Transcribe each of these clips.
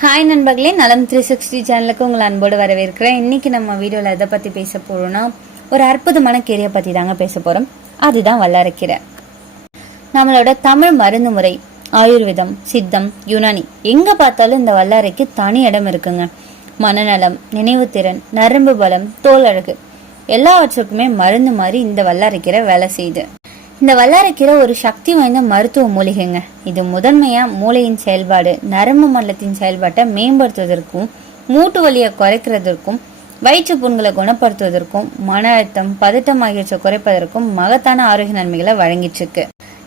Hi நண்பர்களே, நலம் 360 சேனலுக்கு உங்களை அன்போடு வரவேற்கிறேன். இன்னைக்கு நம்ம வீடியோவில் எதை பற்றி பேச போகிறோம்னா, ஒரு அற்புதமான கீரையை பற்றி தாங்க பேச போகிறோம். அதுதான் வல்லாரைக்கீரை. நம்மளோட தமிழ் மருந்து முறை, ஆயுர்வேதம், சித்தம், யுனானி எங்கே பார்த்தாலும் இந்த வல்லாரைக்கு தனி இடம் இருக்குங்க. மனநலம், நினைவுத்திறன், நரம்பு பலம், தோல் அழகு எல்லாவற்றுக்குமே மருந்து மாதிரி இந்த வல்லாரைக்கீரை வேலை செய்யுது. இந்த வல்லாரைக்கீரை ஒரு சக்தி வாய்ந்த மருத்துவ மூலிகைங்க. இது முதன்மையா மூளையின் செயல்பாடு, நரம்பு மண்டலத்தின் செயல்பாட்டை மேம்படுத்துவதற்கும், மூட்டு வலியை குறைக்கிறதற்கும், வயிற்று புண்களை குணப்படுத்துவதற்கும், மன அழுத்தம், பதட்டம் ஆகியவற்றை குறைப்பதற்கும் மகத்தான ஆரோக்கிய நன்மைகளை வழங்கிட்டு இருக்கு.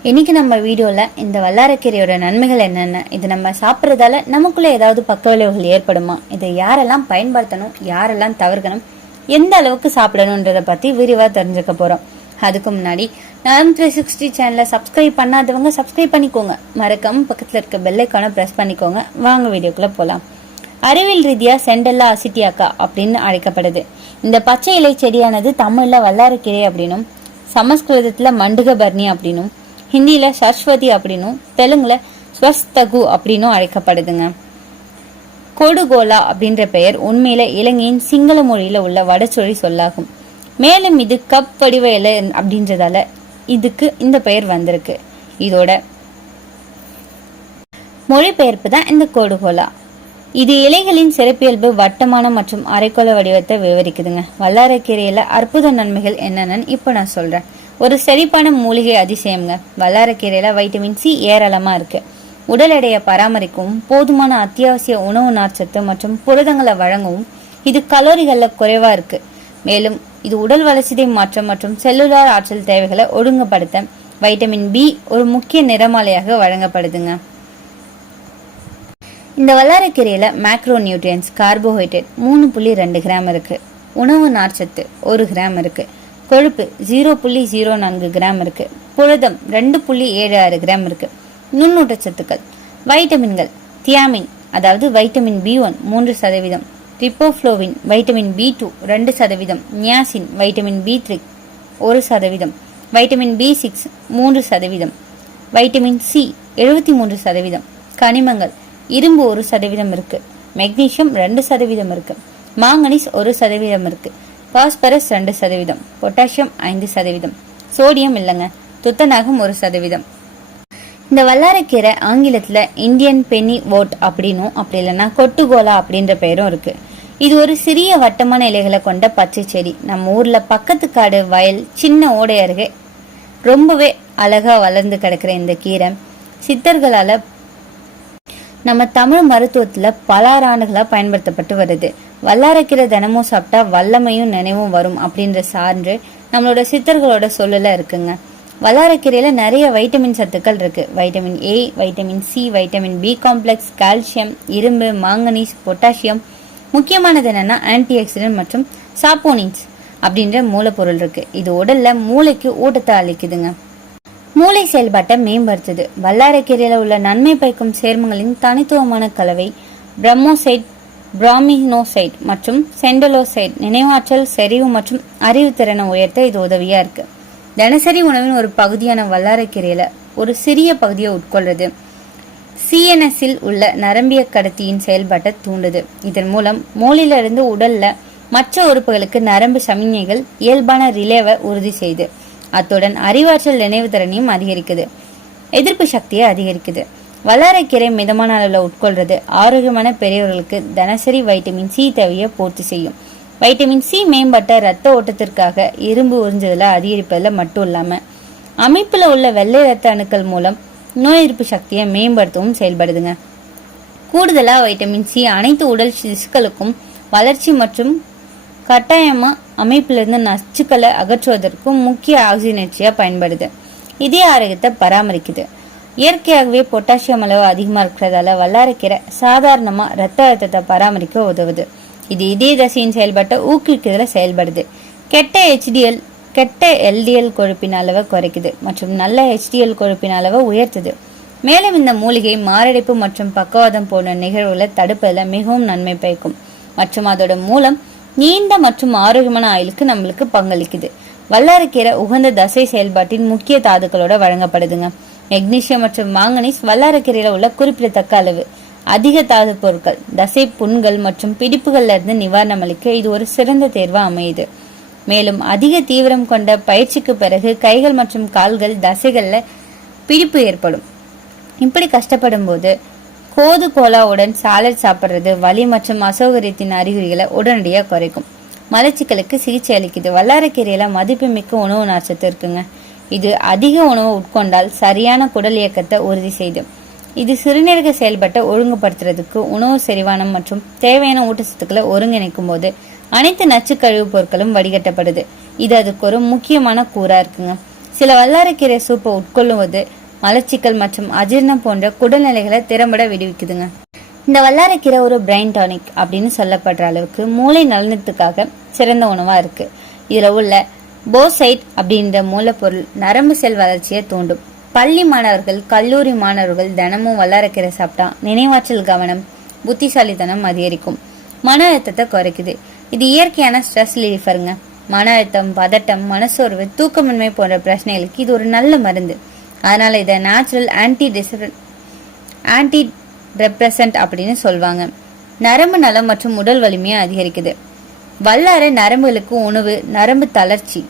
இன்னைக்கு நம்ம வீடியோல இந்த வல்லாரைக்கீரையோட நன்மைகள் என்னென்ன, இது நம்ம சாப்பிட்றதால நமக்குள்ள ஏதாவது பக்க விளைவுகள் ஏற்படுமா, இதை யாரெல்லாம் பயன்படுத்தணும், யாரெல்லாம் தவிர்க்கணும், எந்த அளவுக்கு சாப்பிடணும்ன்றத பத்தி விரிவா தெரிஞ்சுக்க போறோம். அதுக்கு முன்னாடி நலம் 360 சேனலை சப்ஸ்கிரைப் பண்ணாதவங்க சப்ஸ்கிரைப் பண்ணிக்கோங்க. மறக்காம பக்கத்தில் இருக்க பெல் ஐக்கானை பிரஸ் பண்ணிக்கோங்க. வாங்க வீடியோக்குள்ள போலாம். அறிவியல் ரீதியா செண்டல்லா அசிட்டியாக்கா அப்படின்னு அழைக்கப்படுது. இந்த பச்சை இலை செடியானது தமிழ்ல வல்லாரைக்கீரை அப்படின்னும், சமஸ்கிருதத்துல மண்டுகபர்ணி அப்படின்னும், ஹிந்தியில சரஸ்வதி அப்படின்னும், தெலுங்குல ஸ்வஸ்தகு அப்படின்னும் அழைக்கப்படுதுங்க. கொடுகோலா அப்படின்ற பெயர் உண்மையில இலங்கையின் சிங்கள மொழியில உள்ள வடச்சொழி சொல்லாகும். மேலும் இது கப் வடிவ இலை அப்படின்றதால இதுக்கு இந்த பெயர் வந்திருக்கு. இதோட மொழிபெயர்ப்பு தான் இந்த கொடுகோலா. இது இலைகளின் சிறப்பியல்பு வட்டமான மற்றும் அரைக்கோள வடிவத்தை விவரிக்குதுங்க. வல்லாரைக்கீரையில அற்புத நன்மைகள் என்னன்னு இப்ப நான் சொல்றேன். ஒரு செழிப்பான மூலிகை அதிசயம்ங்க. வல்லாரைக்கீரையில வைட்டமின் சி ஏராளமா இருக்கு. உடல் எடையை பராமரிக்கவும், போதுமான அத்தியாவசிய உணவு நார்ச்சத்து மற்றும் புரதங்களை வழங்கவும் இது கலோரிகள்ல குறைவா இருக்கு. மேலும் இது உடல் வளர்ச்சிதை மாற்றம் மற்றும் செல்லுலார் ஆற்றல் தேவைகளை ஒழுங்குபடுத்த வைட்டமின் பி ஒரு முக்கிய நிறமாலையாக வழங்கப்படுதுங்க. இந்த வல்லாரைக்கீரையில மேக்ரோ நியூட்ரியன்ஸ், கார்போஹைட்ரேட் 3.2 கிராம் இருக்கு. உணவு நார்ச்சத்து 1 கிராம் இருக்கு. கொழுப்பு 0.04 கிராம் இருக்கு. புரதம் 2.76 கிராம் இருக்கு. நுண்ணூட்டச்சத்துக்கள், வைட்டமின்கள், தியாமின் அதாவது vitamin B1 3%, ரிப்போஃப்ளோவின் vitamin B2 2%, niacin vitamin B3 1%, vitamin B6 3%, vitamin C 73%, கனிமங்கள் இரும்பு 1% இருக்கு, மெக்னீசியம் 2% இருக்கு, மாங்கனீஸ் 1% இருக்கு, பாஸ்பரஸ் 2%, பொட்டாசியம் 5%, சோடியம் இல்லைங்க, துத்தநாகம் 1%. இந்த வல்லாரைக்கீரை ஆங்கிலத்துல இந்தியன் பெனி வோட் அப்படின்னும், அப்படி இல்லைன்னா கொட்டுகோலா அப்படின்ற பெயரும் இருக்கு. இது ஒரு சிறிய வட்டமான இலைகளை கொண்ட பச்சை செடி. நம்ம ஊர்ல பக்கத்து காடு, வயல், சின்ன ஓடை அருகே ரொம்பவே அழகா வளர்ந்து கிடக்குற இந்த கீரை சித்தர்களால நம்ம தமிழ் மருத்துவத்துல பல ஆண்டுகளா பயன்படுத்தப்பட்டு வருது. வல்லாரைக்கீரை தினமும் சாப்பிட்டா வல்லமையும் நினைவும் வரும் அப்படின்ற சான்று நம்மளோட சித்தர்களோட சொல்லல இருக்குங்க. வல்லாரைக்கீரையில நிறைய வைட்டமின் சத்துக்கள் இருக்கு. Vitamin A, vitamin C, vitamin B complex, calcium, இரும்பு, மாங்கனீஸ், பொட்டாசியம், முக்கியமானது என்னன்னா ஆன்டி ஆக்சிடென்ட் மற்றும் சாப்போனின்ஸ் அப்படின்ற மூலப்பொருள் இருக்கு. இது உடல்ல மூளைக்கு ஊட்டத்தை அளிக்குதுங்க. மூளை செயல்பாட்டை மேம்படுத்துது. வல்லாரைக்கீரையில உள்ள நன்மை பயக்கும் சேர்மங்களின் தனித்துவமான கலவை பிரம்மோசைட், பிராமினோசைட் மற்றும் செண்டலோசைட் நினைவாற்றல், செறிவு மற்றும் அறிவு திறனை உயர்த்த இது உதவியா இருக்கு. தினசரி உணவின் ஒரு பகுதியான வல்லாரைக்கீரையில ஒரு சிறிய பகுதியை உட்கொள்றது சிஎன்எஸ்ஸில் உள்ள நரம்பிய கடத்தியின் செயல்பாட்டை தூண்டுது. இதன் மூலம் மூளையிலிருந்து உடல்ல மற்ற உறுப்புகளுக்கு நரம்பு சமிக்ஞைகள் இயல்பான ரிலேவை உறுதி செய்து, அத்துடன் அறிவாற்றல், நினைவு திறனையும் அதிகரிக்குது, எதிர்ப்பு சக்தியை அதிகரிக்குது. வல்லாரைக்கீரை மிதமான அளவில் உட்கொள்றது ஆரோக்கியமான பெரியவர்களுக்கு தினசரி வைட்டமின் சி தேவையை பூர்த்தி செய்யும். வைட்டமின் சி மேம்பட்ட இரத்த ஓட்டத்திற்காக இரும்பு உறிஞ்சுதலை அதிகரிப்பதில் மட்டும் இல்லாம அமைப்புல உள்ள வெள்ளை இரத்த அணுக்கள் மூலம் நோய் எதிர்ப்பு சக்தியை மேம்படுத்தவும் செயல்படுதுங்க. கூடுதலா வைட்டமின் சி அனைத்து உடல் திசுக்களுக்கும் வளர்ச்சி மற்றும் கட்டாயமா அமைப்பிலிருந்து நச்சுக்களை அகற்றுவதற்கும் முக்கிய ஆக்சிஜனேற்றியா பயன்படுது. இதய ஆரோக்கியத்தை பராமரிக்குது. இயற்கையாகவே பொட்டாசியம் அளவு அதிகமா இருக்கிறதால வல்லாரைக்கீரை சாதாரணமா ரத்த அழுத்தத்தை பராமரிக்க உதவுது. இது இதய தசையின் செயல்பாட்டை ஊக்குவிக்கிறதுல செயல்படுது. கெட்ட எல்டிஎல் கொழுப்பின் அளவை குறைக்குது மற்றும் நல்ல HDL கொழுப்பின் அளவை உயர்த்துது. மேலும் இந்த மூலிகை மாரடைப்பு மற்றும் பக்கவாதம் போன்ற நிகழ்வுகளை தடுப்பதில் மிகவும் நன்மை பயக்கும் மற்றும் அதோட மூலம் நீண்ட மற்றும் ஆரோக்கியமான ஆயுளுக்கு நம்மளுக்கு பங்களிக்குது. வல்லாரைக்கீரை உகந்த தசை செயல்பாட்டின் முக்கிய தாதுக்களோட வழங்கப்படுதுங்க. மெக்னீசியம் மற்றும் மாங்கனீஸ் வல்லாரைக்கீரையில உள்ள குறிப்பிடத்தக்க அளவு. அதிக தாது பொருட்கள், தசை புண்கள் மற்றும் பிடிப்புகள்ல இருந்து நிவாரணம் அளிக்க இது ஒரு சிறந்த தேர்வா அமையுது. மேலும் அதிக தீவிரம் கொண்ட பயிற்சிக்கு பிறகு கைகள் மற்றும் கால்கள் தசைகள்ல பிடிப்பு ஏற்படும். இப்படி கஷ்டப்படும் போது கோது கோலாவுடன் சாலட் சாப்பிட்றது வலி மற்றும் அசௌகரியத்தின் அறிகுறிகளை உடனடியாக குறைக்கும். மலச்சிக்கலுக்கு சிகிச்சை அளிக்குது. வல்லாரைக்கீரையில மதிப்புமிக்க உணவு நார்ச்சத்து இருக்குங்க. இது அதிக உணவு உட்கொண்டால் சரியான குடல் இயக்கத்தை உறுதி செய்து இது சிறுநீரக செயல்பட்ட ஒழுங்குபடுத்துறதுக்கு உணவு செரிவானம் மற்றும் தேவையான ஊட்டச்சத்துக்களை ஒருங்கிணைக்கும் போது அனைத்து நச்சு கழிவுப் பொருட்களும் வடிகட்டப்படுது. இது அதுக்கு ஒரு முக்கியமான கூறா இருக்குங்க. சில வல்லாரைக்கீரை சூப்பை உட்கொள்ளும்போது மலச்சிக்கல் மற்றும் அஜீர்ணம் போன்ற குடல்நிலைகளை திறம்பட விடுவிக்குதுங்க. இந்த வல்லாரைக்கீரை ஒரு பிரைன் டானிக் அப்படின்னு சொல்லப்படுற அளவுக்கு மூளை நலனத்துக்காக சிறந்த உணவா இருக்கு. இதுல உள்ள போசைட் அப்படின்ற மூலப்பொருள் நரம்பு செல் வளர்ச்சியை தூண்டும். பள்ளி மாணவர்கள், கல்லூரி மாணவர்கள் தினமும் வல்லாரைக்கீரை சாப்பிட்டா நினைவாற்றல், கவனம், புத்திசாலித்தனம் அதிகரிக்கும். மன அழுத்தத்தை குறைக்குது. இது இயற்கையான ஸ்ட்ரெஸ் ரிலீஃபருங்க. மன அழுத்தம், பதட்டம், மனசோர்வு, தூக்கமின்மை போன்ற பிரச்சனைகளுக்கு இது ஒரு நல்ல மருந்து. அதனால இதை நேச்சுரல் ஆன்டி ரெப்ரசன்ட் அப்படின்னு சொல்லுவாங்க. நரம்பு நலம் மற்றும் உடல் வலிமையை அதிகரிக்குது. வல்லாரை நரம்புகளுக்கு உணவு, நரம்பு தளர்ச்சி,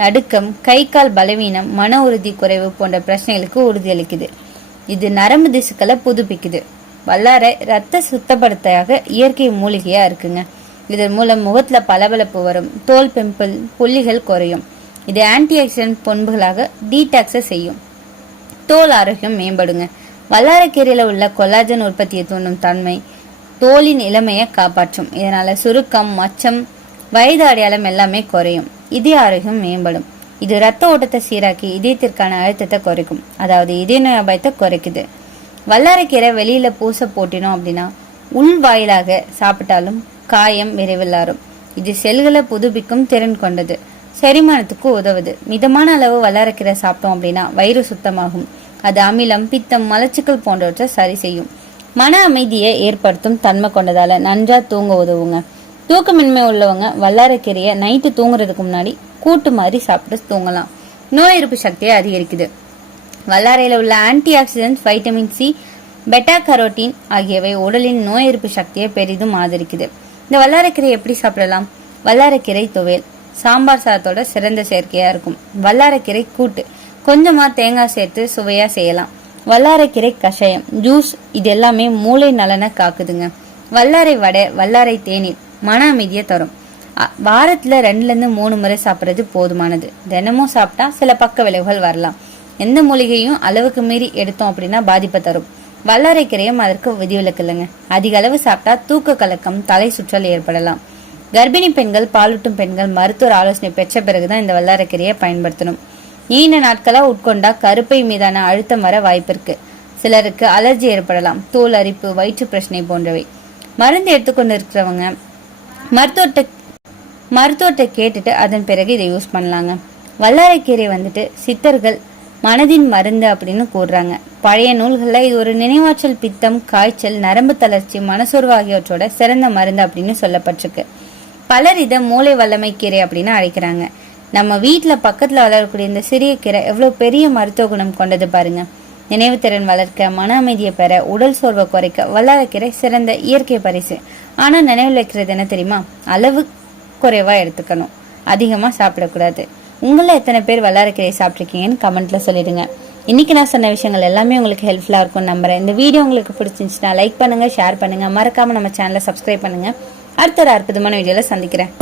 நடுக்கம், கை கால் பலவீனம், மன உறுதி குறைவு போன்ற பிரச்சனைகளுக்கு உறுதியளிக்குது. இது நரம்பு திசுக்களை புதுப்பிக்குது. வல்லாரை ரத்த சுத்தப்படுத்தாக இயற்கை மூலிகையா இருக்குங்க. இதன் மூலம் முகத்துல பளபளப்பு வரும், தோல் பிம்பிள், புள்ளிகள் குறையும். இது ஆன்டி ஆக்சிடென்ட் பண்புகளாக டீடாக்ஸை செய்யும். தோல் ஆரோக்கியம் மேம்படுங்க. வல்லாரைக்கீரையில உள்ள கொலாஜன் உற்பத்தியை தூண்டும் தன்மை தோலின் இளமையை காப்பாற்றும். இதனால சுருக்கம், மச்சம், வயது அடையாளம் எல்லாமே குறையும். இதய ஆரோக்கியம் மேம்படும். இது ரத்த ஓட்டத்தை சீராக்கி இதயத்திற்கான அழுத்தத்தை குறைக்கும். அதாவது இதய நோய் அபாயத்தை குறைக்குது. வல்லாரைக்கீரை வெளியில பூச போட்டினோம் அப்படின்னா உள் வாயிலாக சாப்பிட்டாலும் காயம் விரைவில் ஆறும். இது செல்களை புதுப்பிக்கும் திறன் கொண்டது. செரிமானத்துக்கு உதவுது. மிதமான அளவு வல்லாரைக்கீரை சாப்பிட்டோம் அப்படின்னா வயிறு சுத்தமாகும். அது அமிலம், பித்தம், மலச்சிக்கல் போன்றவற்றை சரி செய்யும். மன அமைதியை ஏற்படுத்தும் தன்மை கொண்டதால நன்றா தூங்க உதவுங்க. தூக்கமின்மை உள்ளவங்க வல்லாரைக்கீரையை நைட்டு தூங்குறதுக்கு முன்னாடி கூட்டு மாதிரி சாப்பிட்டு தூங்கலாம். நோய் எதிர்ப்பு சக்தியை அதிகரிக்குது. வல்லாரையில உள்ள ஆன்டி ஆக்சிடென்ட், வைட்டமின் சி, பெட்டா கரோட்டின் ஆகியவை உடலின் நோய் எதிர்ப்பு சக்தியை பெரிதும் ஆதரிக்குது. இந்த வல்லாரைக்கீரை எப்படி சாப்பிடலாம்? வல்லாரைக்கீரை துவையல் சாம்பார் சாதத்தோட சிறந்த சேர்க்கையா இருக்கும். வல்லாரைக்கீரை கூட்டு கொஞ்சமா தேங்காய் சேர்த்து சுவையா செய்யலாம். வல்லாரைக்கீரை கஷாயம், ஜூஸ் இது எல்லாமே மூளை நலனை காக்குதுங்க. வல்லாரை வடை, வல்லாரை தேநீர் மன அமைதியை தரும். வாரத்துல 2-3 முறை சாப்பிட்றது போதுமானது. தினமும் சாப்பிட்டா சில பக்க விளைவுகள் வரலாம். எந்த மூலிகையும் அளவுக்கு மீறி எடுத்தோம் அப்படின்னா பாதிப்பை தரும். வல்லாரைக்கீரையும் அதற்கு விதிவிலக்கு இல்லைங்க. அதிக அளவு சாப்பிட்டா தூக்க கலக்கம், தலை சுற்றல் ஏற்படலாம். கர்ப்பிணி பெண்கள், பாலூட்டும் பெண்கள் மருத்துவர் ஆலோசனை பெற்ற பிறகுதான் இந்த வல்லாரைக்கீரையை பயன்படுத்தணும். நீண்ட நாட்களா உட்கொண்டா கருப்பை மீதான அழுத்தம் வர வாய்ப்பு இருக்கு. சிலருக்கு அலர்ஜி ஏற்படலாம், தோல் அரிப்பு, வயிற்று பிரச்சனை போன்றவை. மருந்து எடுத்துக்கொண்டு இருக்கிறவங்க மருத்துவத்தை கேட்டுட்டு அதன் பிறகு இதை யூஸ் பண்ணலாங்க. வல்லாரைக்கீரை சித்தர்கள் மனதின் மருந்து அப்படின்னு கூறுறாங்க. பழைய நூல்கள்ல இது ஒரு நினைவாற்றல், பித்தம், காய்ச்சல், நரம்பு தளர்ச்சி, மனசோர்வு ஆகியவற்றோட சிறந்த மருந்து அப்படின்னு சொல்லப்பட்டிருக்கு. பலர் இதை மூளை வல்லமை கீரை அப்படின்னு அழைக்கிறாங்க. நம்ம வீட்டுல பக்கத்துல வளரக்கூடிய இந்த சிறிய கீரை எவ்வளவு பெரிய மருத்துவ குணம் கொண்டது பாருங்க. நினைவுத்திறன் வளர்க்க, மன அமைதியை பெற, உடல் சோர்வை குறைக்க வல்லாரைக்கீரை சிறந்த இயற்கை பரிசு. ஆனா நினைவில் வைக்கிறது என்ன தெரியுமா? அளவு குறைவா எடுத்துக்கணும், அதிகமா சாப்பிடக்கூடாது. உங்கள எத்தனை பேர் வல்லாரைக்கீரை சாப்பிட்ருக்கீங்கன்னு கமெண்ட்ல சொல்லிடுங்க. இன்னைக்கு நான் சொன்ன விஷயங்கள் எல்லாமே உங்களுக்கு ஹெல்ப்ஃபுல்லா இருக்கும்னு நம்புறேன். இந்த வீடியோ உங்களுக்கு பிடிச்சிருந்துச்சுன்னா லைக் பண்ணுங்க, ஷேர் பண்ணுங்க, மறக்காம நம்ம சேனலை சப்ஸ்கிரைப் பண்ணுங்க. அடுத்த ஒரு அற்புதமான வீடியோல சந்திக்கிறேன்.